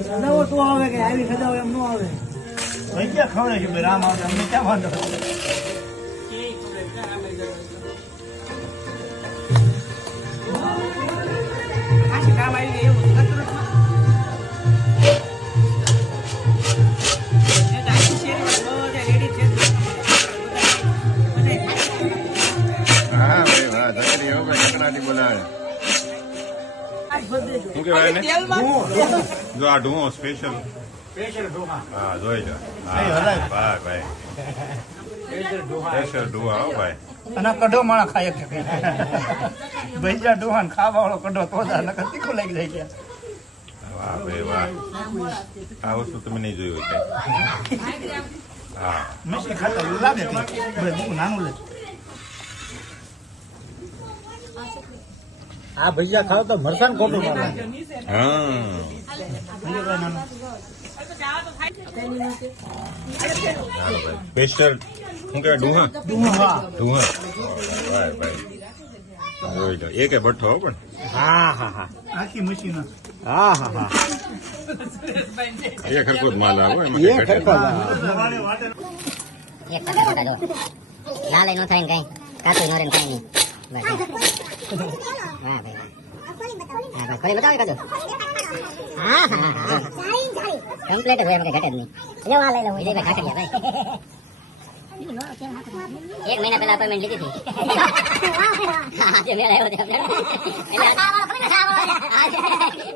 સદાવો તો આવે કે આવી સદાવો એમ નો આવે ભજીયા ખવડે છે ભાઈ રામ આવે અમને ક્યાં વાંધો કામ આવી એવું જો આ ઢૂંગો સ્પેશિયલ હા જોઈ લો ભાઈ સ્પેશિયલ ઢૂંગા હો ભાઈ અને કઢો માણા ખાય કે ભૈયા ડોહાન ખાવા વાળો કઢો તો તીખું લાગી જાય કે વાહ ભાઈ વાહ આ વસ્તુ તમે નહીં જોયું હોય હા મસી ખાતા લાગે નાનું લે આ ભૈયા ખાવ તો મરસાન ખોટું મારે હા સ્પેશિયલ શું કહેવાય ઢૂંગા ભાઈ જોઈ લો એક ભઠ્ઠો હો પણ હા હા હા આખી મશીન હા હા હા એ ખરખો જ માલ આવે લાલ નો થાય ને કઈ કાચું નો રે કઈ નહીં હા ભાઈ હા ભાઈ બતાવો કાચું હા હા હા કમ્પ્લીટ હોય એમ કે ઘટે જ નહીં લો આ લઈ લો વિજય ભાઈ ઘાટ ગયા ભાઈ 1 મહિના પહેલા અપોઇન્ટમેન્ટ લીધી હતી આજે મેળ આવ્યો છે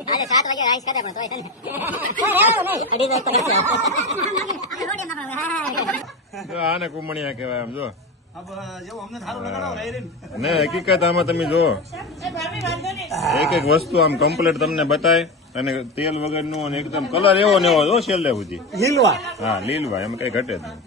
આજે 7 વાગે રાઈસ ખાતા પણ તોય છે ને અડી જાય આને કુમણિયા કહેવાય આમ જો જેવું અમને સારું લગાડો ને હકીકત આમાં તમે જો એક એક વસ્તુ આમ કમ્પ્લીટ તમને બતાય અને તેલ વગરનું અને એકદમ કલર એવો ને એવો જો છેલ્લે સુધી લીલવા હા લીલવા એમ કઈ ઘટે જ નહીં